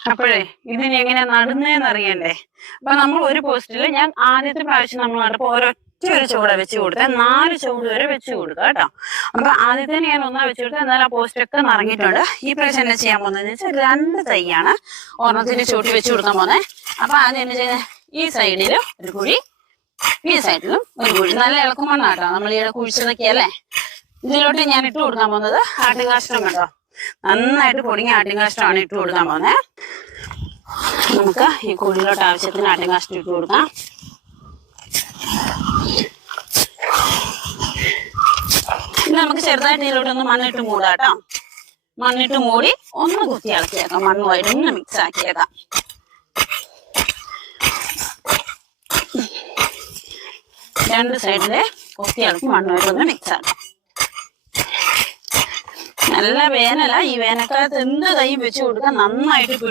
അപ്പോഴേ ഇതിന് എങ്ങനെ നടന്നേന്ന് അറിയണ്ടേ? അപ്പൊ നമ്മൾ ഒരു പോസ്റ്റിൽ ഞാൻ ആദ്യത്തെ പ്രാവശ്യം നമ്മൾ നട്ടപ്പോ ഒരൊറ്റ ഒരു ചുവട വെച്ച് കൊടുത്ത നാല് ചുവട് വരെ വെച്ച് കൊടുക്കുക കേട്ടോ. അപ്പൊ ആദ്യത്തെ ഞാൻ ഒന്നാ വെച്ച് കൊടുത്ത എന്നാൽ ആ പോസ്റ്റ് ഒക്കെ നിറങ്ങിയിട്ടുണ്ട് ഈ പ്രാവശ്യം എന്നെ ചെയ്യാൻ പോകുന്നത് വെച്ചാൽ രണ്ട് തൈയാണ്. ഒരെണ്ണത്തിന് ചൂട്ടി വെച്ച് കൊടുക്കാൻ പോകുന്നത് അപ്പൊ ആദ്യം എന്നെ ചെയ്യുന്നത് ഈ സൈഡിലും ഒരു കുഴി ഈ സൈഡിലും ഒരു കുഴി. നല്ല ഇളക്കുമണ്ണാട്ടോ. നമ്മൾ ഇവിടെ കുഴിച്ചതൊക്കെ അല്ലേ ഇതിലോട്ട് ഞാൻ ഇട്ട് കൊടുക്കാൻ പോകുന്നത് ആട്ടുകാഷ്ടം കേട്ടോ നന്നായിട്ട് പൊടിഞ്ഞ ആട്ടിങ്കാഷ്ടമാണ് ഇട്ട് കൊടുക്കാൻ പോകുന്നത് നമുക്ക് ഈ കുഴിയിലോട്ട് ആവശ്യത്തിന് ആട്ടിങ്കാഷ്ടം ഇട്ട് കൊടുക്കാം. ഇനി നമുക്ക് ചെറുതായിട്ട് ഇതിലോട്ടൊന്ന് മണ്ണിട്ട് മൂടാം കേട്ടോ. മണ്ണിട്ട് മൂടി ഒന്ന് കുത്തി ഇളക്കിയേക്കാം. മണ്ണുമായിട്ട് ഒന്ന് മിക്സ് ആക്കിയേക്കാം. രണ്ട് സൈഡിലെ കുത്തി ഇളക്കി മണ്ണുമായിട്ട് ഒന്ന് മിക്സ് ആക്കാം. നല്ല വേനല. ഈ വേനൽക്കാലത്ത് എന്ത് തൈ വെച്ച് കൊടുക്കാൻ നന്നായിട്ട് പിടി